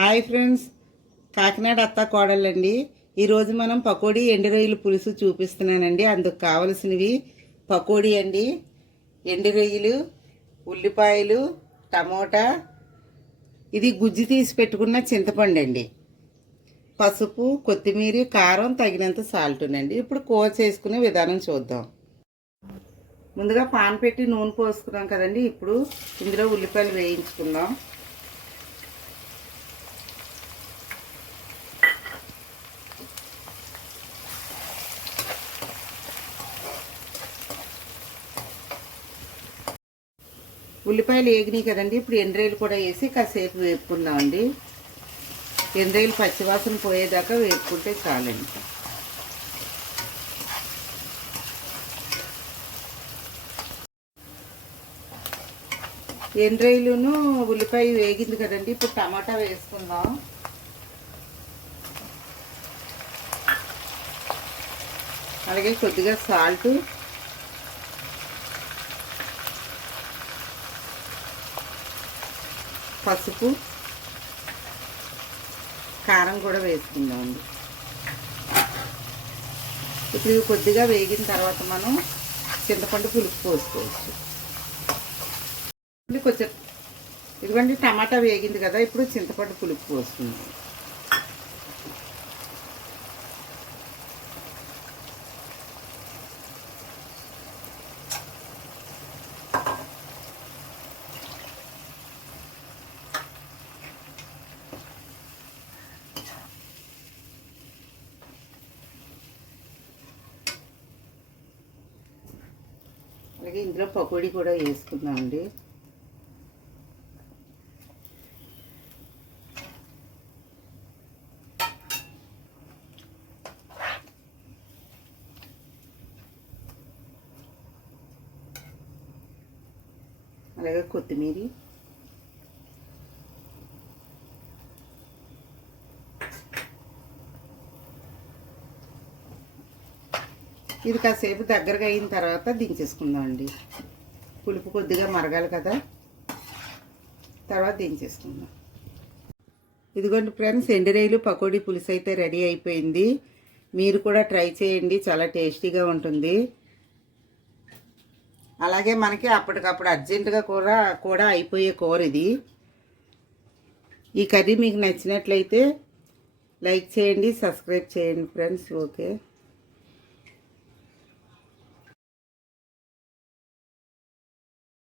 Hi friends, Kakinada అత్త కోడళ్ళండి. ఈరోజు మనం పకోడీ ఎండు రొయ్యల పులుసు చూపిస్తున్నానండి. అందుకు కావలసినవి పకోడీ అండి, ఎండు రొయ్యలు, ఉల్లిపాయలు, టమోటా, ఇది గుజ్జు తీసి పెట్టుకున్న చింతపండు అండి, పసుపు, కొత్తిమీర, కారం, తగినంత సాల్ట్ అండి. ఇప్పుడు కూర చేసుకునే విధానం చూద్దాం. ముందుగా పాన్ పెట్టి నూనె పోసుకున్నాం కదండి. ఇప్పుడు ఇందులో ఉల్లిపాయలు వేయించుకుందాం. ఉల్లిపాయలు వేగినాయి కదండి. ఇప్పుడు ఎండ్రాయిలు కూడా వేసి కాసేపు వేపుకుందామండి. ఎండ్రాయిలు పచ్చివాసన పోయేదాకా వేపుకుంటే చాలండి. ఎండ్రాయిలును ఉల్లిపాయ వేగింది కదండి. ఇప్పుడు టమాటా వేసుకుందాం. అలాగే కొద్దిగా సాల్ట్, పసుపు, కారం కూడా వేసుకుందామండి. ఇప్పుడు ఇవి కొద్దిగా వేగిన తర్వాత మనం చింతపండు పులుసు పోసుకోవచ్చు. కొంచెం ఇదిగోండి, టమాటా వేగింది కదా. ఇప్పుడు చింతపండు పులుసు పోసుకుందాం. అలాగే ఇందులో పకోడీ కూడా వేసుకుందామండి. అలాగే కొత్తిమీర, ఇది కాసేపు దగ్గరగా అయిన తర్వాత దించేసుకుందామండి. పులుపు కొద్దిగా మరగాలి కదా, తర్వాత దించేసుకుందాం. ఇదిగోండి ఫ్రెండ్స్, ఎండు రొయ్యలు పకోడీ పులుసు అయితే రెడీ అయిపోయింది. మీరు కూడా ట్రై చేయండి, చాలా టేస్టీగా ఉంటుంది. అలాగే మనకి అప్పటికప్పుడు అర్జెంటుగా కూడా అయిపోయే కూర ఇది. ఈ కర్రీ మీకు నచ్చినట్లయితే లైక్ చేయండి, సబ్స్క్రైబ్ చేయండి ఫ్రెండ్స్. ఓకే.